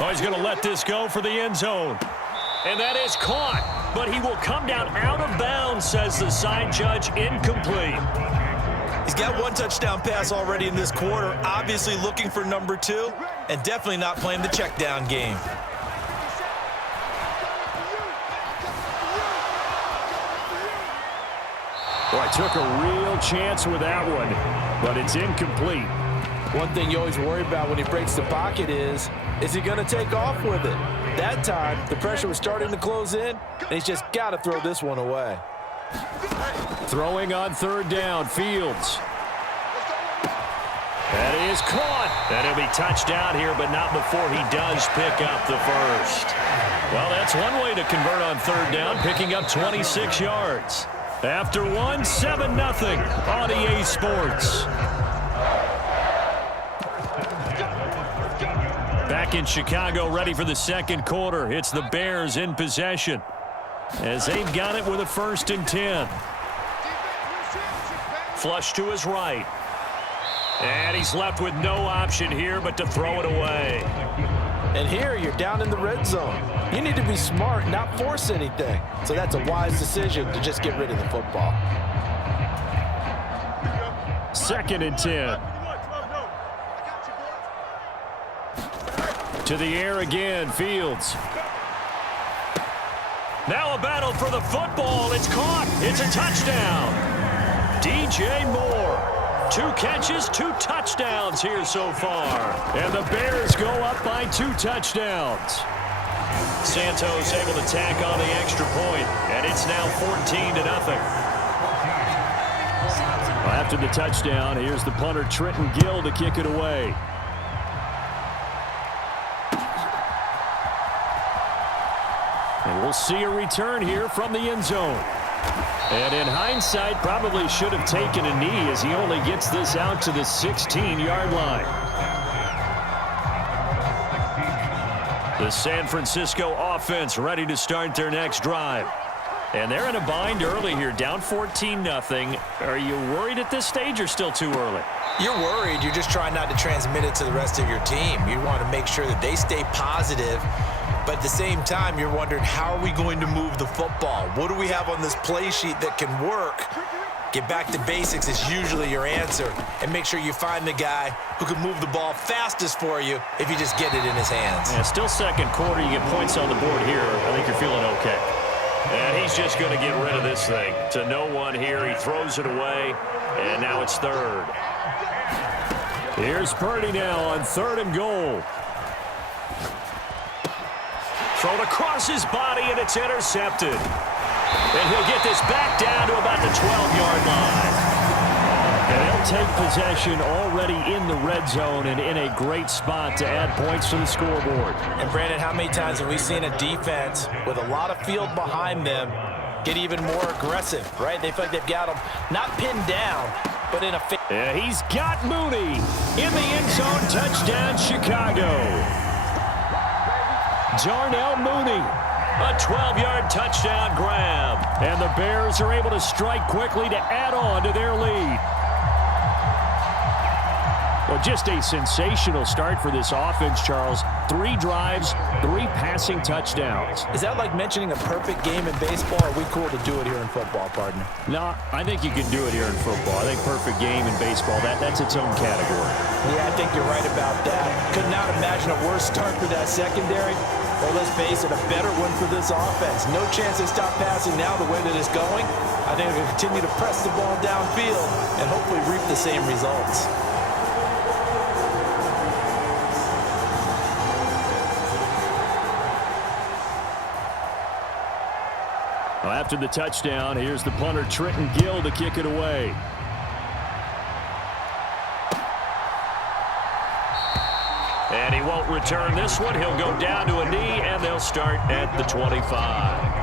Oh, he's going to let this go for the end zone. And that is caught, but he will come down out of bounds, says the side judge. Incomplete. He's got one touchdown pass already in this quarter, obviously looking for number 2, and definitely not playing the check down game. Boy, took a real chance with that one, but it's incomplete. One thing you always worry about when he breaks the pocket is he going to take off with it? That time, the pressure was starting to close in, and he's just got to throw this one away. Throwing on third down, Fields. That is caught. And he'll be touchdown here, but not before he does pick up the first. Well, that's one way to convert on third down, picking up 26 yards. After one, 7-0 on EA Sports. Back in Chicago, ready for the second quarter. It's the Bears in possession, as they've got it with a 1st and 10. Flush to his right. And he's left with no option here but to throw it away. And here you're down in the red zone. You need to be smart, not force anything. So that's a wise decision to just get rid of the football. 2nd and 10. To the air again, Fields. Now a battle for the football. It's caught. It's a touchdown. DJ Moore. 2 catches, 2 touchdowns here so far. And the Bears go up by 2 touchdowns. Santos able to tack on the extra point, and it's now 14-0. After the touchdown, here's the punter Trenton Gill to kick it away. And we'll see a return here from the end zone. And in hindsight, probably should have taken a knee as he only gets this out to the 16-yard line. The San Francisco offense ready to start their next drive. And they're in a bind early here, down 14-0. Are you worried at this stage or still too early? You're worried. You're just trying not to transmit it to the rest of your team. You want to make sure that they stay positive. But at the same time, you're wondering, how are we going to move the football? What do we have on this play sheet that can work? Get back to basics is usually your answer. And make sure you find the guy who can move the ball fastest for you if you just get it in his hands. Yeah, still second quarter. You get points on the board here. I think you're feeling okay. And he's just going to get rid of this thing. To no one here. He throws it away. And now it's 3rd. Here's Purdy now on 3rd and goal. Thrown across his body, and it's intercepted. And he'll get this back down to about the 12-yard line. And they'll take possession already in the red zone and in a great spot to add points to the scoreboard. And, Brandon, how many times have we seen a defense with a lot of field behind them get even more aggressive, right? They feel like they've got them not pinned down, but in a... Yeah, he's got Mooney in the end zone. Touchdown, Chicago. Darnell Mooney, a 12-yard touchdown grab. And the Bears are able to strike quickly to add on to their lead. Well, just a sensational start for this offense, Charles. 3 drives, 3 passing touchdowns. Is that like mentioning a perfect game in baseball, or are we cool to do it here in football, partner? No, I think you can do it here in football. I think perfect game in baseball, that's its own category. Yeah, I think you're right about that. Could not imagine a worse start for that secondary. Or let's face it, a better one for this offense. No chance they stop passing now the way that it's going. I think they're going to continue to press the ball downfield and hopefully reap the same results. Well, after the touchdown, here's the punter Trenton Gill to kick it away. And he won't return this one. He'll go down to a knee, and they'll start at the 25.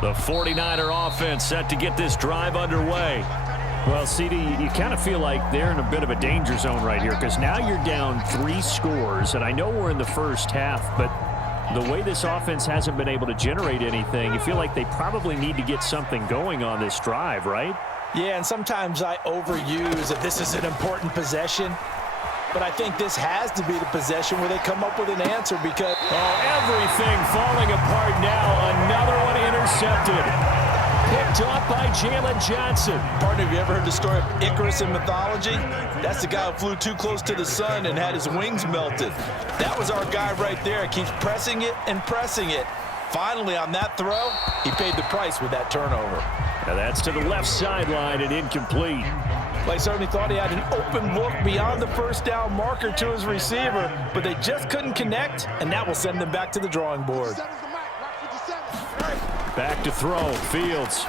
The 49er offense set to get this drive underway. Well, CD, you kind of feel like they're in a bit of a danger zone right here because now you're down 3 scores, and I know we're in the first half, but the way this offense hasn't been able to generate anything, you feel like they probably need to get something going on this drive, right? Yeah, and sometimes I overuse that this is an important possession, but I think this has to be the possession where they come up with an answer because... Oh, everything falling apart now. Another one intercepted. Picked off by Jalen Johnson. Partner, have you ever heard the story of Icarus in mythology? That's the guy who flew too close to the sun and had his wings melted. That was our guy right there. He keeps pressing it and pressing it. Finally, on that throw, he paid the price with that turnover. Now that's to the left sideline and incomplete. They certainly thought he had an open look beyond the first down marker to his receiver, but they just couldn't connect, and that will send them back to the drawing board. Back to throw, Fields.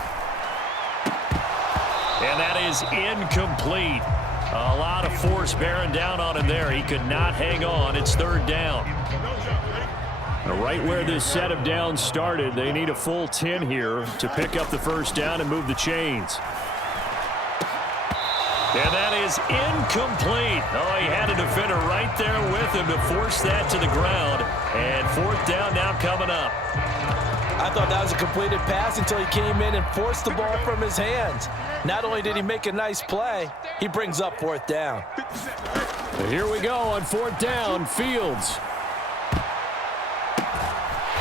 And that is incomplete. A lot of force bearing down on him there. He could not hang on. It's 3rd down. Right where this set of downs started, they need a full 10 here to pick up the first down and move the chains. And that is incomplete. Oh, he had a defender right there with him to force that to the ground. And 4th down now coming up. I thought that was a completed pass until he came in and forced the ball from his hands. Not only did he make a nice play, he brings up 4th down. Well, here we go on 4th down, Fields.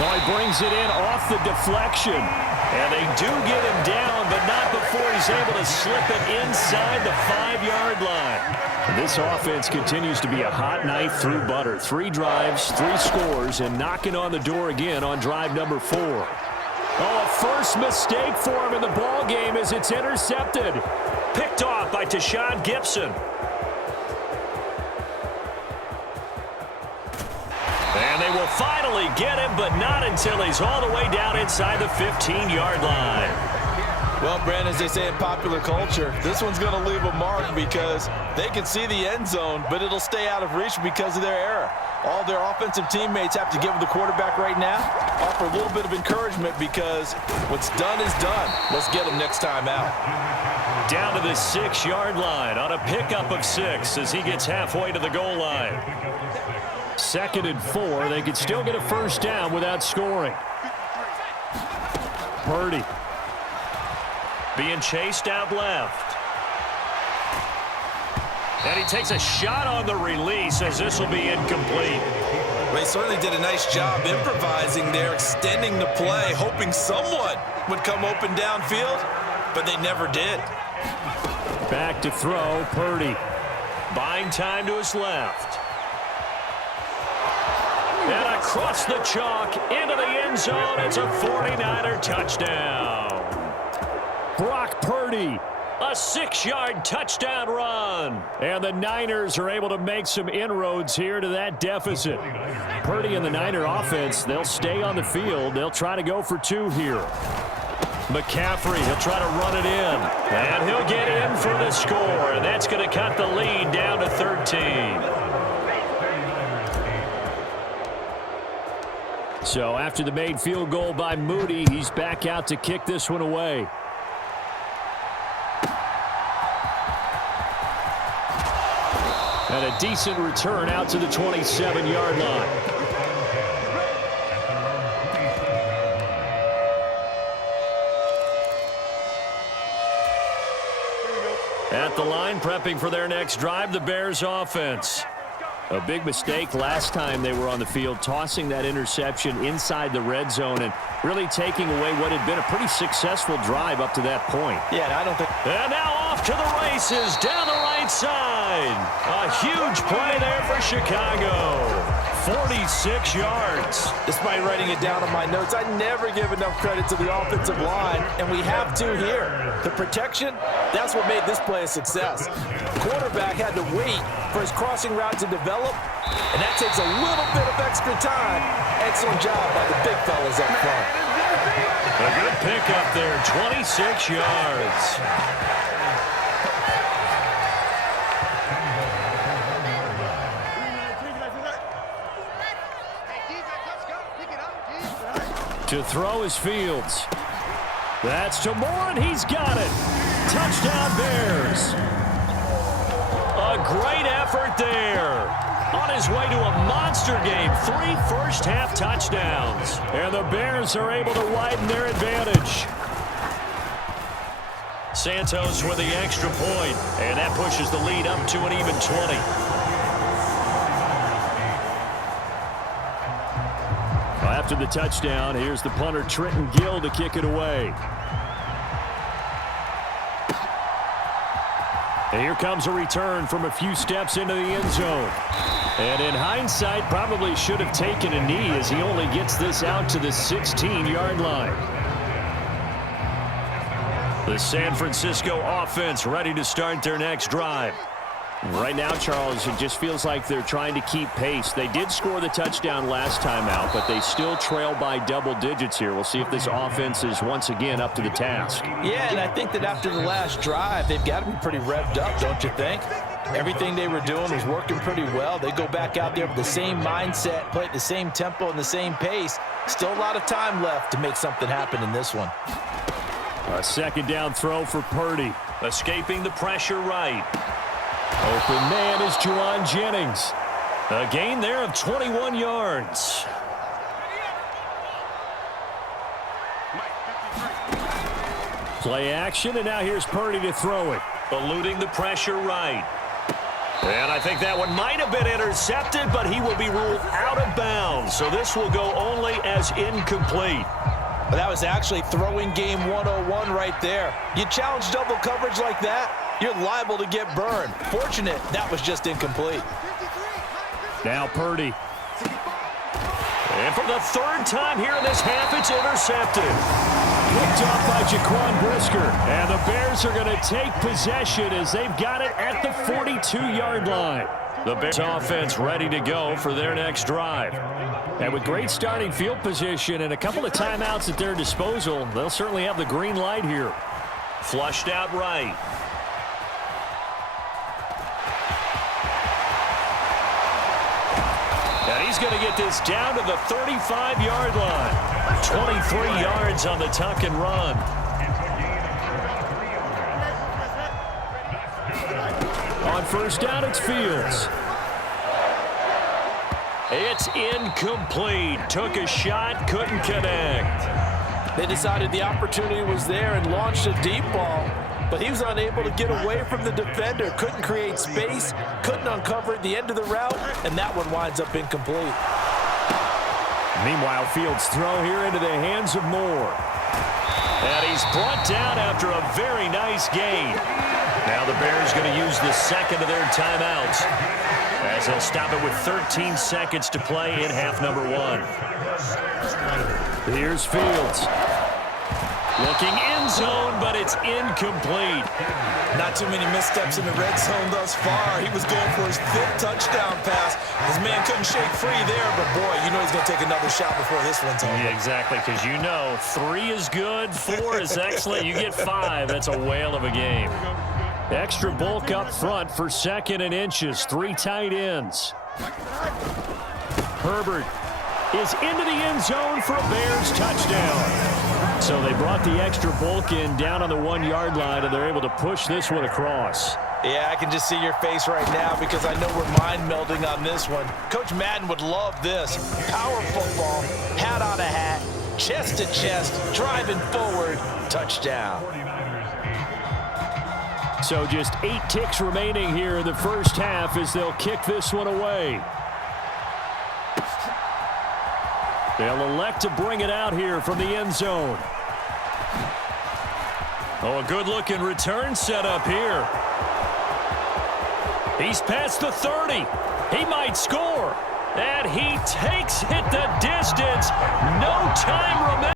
Oh, he brings it in off the deflection. And they do get him down, but not before he's able to slip it inside the 5-yard line. This offense continues to be a hot knife through butter. 3 drives, 3 scores, and knocking on the door again on drive number 4. Oh, a first mistake for him in the ball game as it's intercepted. Picked off by Tashawn Gibson. And they will finally get him, but not until he's all the way down inside the 15-yard line. Well, Brandon, as they say in popular culture, this one's going to leave a mark because they can see the end zone, but it'll stay out of reach because of their error. All their offensive teammates have to give the quarterback right now, offer a little bit of encouragement because what's done is done. Let's get him next time out. Down to the 6-yard line on a pickup of 6 as he gets halfway to the goal line. 2nd and 4. They could still get a first down without scoring. Purdy being chased out left. And he takes a shot on the release as this will be incomplete. They certainly did a nice job improvising there, extending the play, hoping someone would come open downfield, but they never did. Back to throw, Purdy. Buying time to his left. And across the chalk into the end zone. It's a 49er touchdown. Brock Purdy, a 6-yard touchdown run. And the Niners are able to make some inroads here to that deficit. Purdy and the Niner offense, they'll stay on the field. They'll try to go for 2 here. McCaffrey, he'll try to run it in. And he'll get in for the score. And that's going to cut the lead down to 13. So after the made field goal by Moody, he's back out to kick this one away. And a decent return out to the 27-yard line. At the line, prepping for their next drive, the Bears offense. A big mistake last time they were on the field, tossing that interception inside the red zone and really taking away what had been a pretty successful drive up to that point. Yeah, and I don't think... And now off to the races down the right side. A huge play there for Chicago. 46 yards. Despite writing it down on my notes, I never give enough credit to the offensive line, and we have to here. The protection, that's what made this play a success. The quarterback had to wait for his crossing route to develop, and that takes a little bit of extra time. Excellent job by the big fellas up front. A good pickup there, 26 yards. To throw is Fields. That's to Moore, and he's got it. Touchdown, Bears. A great effort there. On his way to a monster game, 3 first-half touchdowns. And the Bears are able to widen their advantage. Santos with the extra point, and that pushes the lead up to an even 20. After the touchdown, here's the punter Trenton Gill to kick it away. And here comes a return from a few steps into the end zone. And in hindsight, probably should have taken a knee as he only gets this out to the 16-yard line. The San Francisco offense ready to start their next drive. Right now, Charles, it just feels like they're trying to keep pace. They did score the touchdown last time out, but they still trail by double digits here. We'll see if this offense is once again up to the task. Yeah, and I think that after the last drive, they've got to be pretty revved up, don't you think? Everything they were doing was working pretty well. They go back out there with the same mindset, play at the same tempo and the same pace. Still a lot of time left to make something happen in this one. A second down throw for Purdy. Escaping the pressure right. Open man is Juwan Jennings. A gain there of 21 yards. Play action, and now here's Purdy to throw it. Eluding the pressure right. And I think that one might have been intercepted, but he will be ruled out of bounds. So this will go only as incomplete. But that was actually throwing game 101 right there. You challenge double coverage like that, you're liable to get burned. Fortunate that was just incomplete. Now Purdy. And for the third time here in this half, it's intercepted. Picked off by Jaquan Brisker. And the Bears are going to take possession as they've got it at the 42-yard line. The Bears offense ready to go for their next drive. And with great starting field position and a couple of timeouts at their disposal, they'll certainly have the green light here. Flushed out right. And he's going to get this down to the 35-yard line. 23 yards on the tuck and run. On first down, it's Fields. It's incomplete. Took a shot, couldn't connect. They decided the opportunity was there and launched a deep ball, but he was unable to get away from the defender. Couldn't create space, couldn't uncover at the end of the route, and that one winds up incomplete. Meanwhile, Fields' throw here into the hands of Moore. And he's brought down after a very nice gain. Now the Bears going to use the second of their timeouts, as they'll stop it with 13 seconds to play in half number 1. Here's Fields. Looking end zone, but it's incomplete. Not too many missteps in the red zone thus far. He was going for his 5th touchdown pass. His man couldn't shake free there, but boy, you know he's going to take another shot before this one's over. Yeah, exactly, because you know 3 is good, 4 is excellent. You get 5, that's a whale of a game. Extra bulk up front for 2nd and inches. 3 tight ends. Herbert is into the end zone for a Bears touchdown. So they brought the extra bulk in down on the 1-yard line, and they're able to push this one across. Yeah, I can just see your face right now because I know we're mind-melding on this one. Coach Madden would love this. Power football, hat on a hat, chest to chest, driving forward, touchdown. So just 8 ticks remaining here in the first half as they'll kick this one away. They'll elect to bring it out here from the end zone. Oh, a good-looking return set up here. He's past the 30. He might score. And he takes it the distance. No time remaining.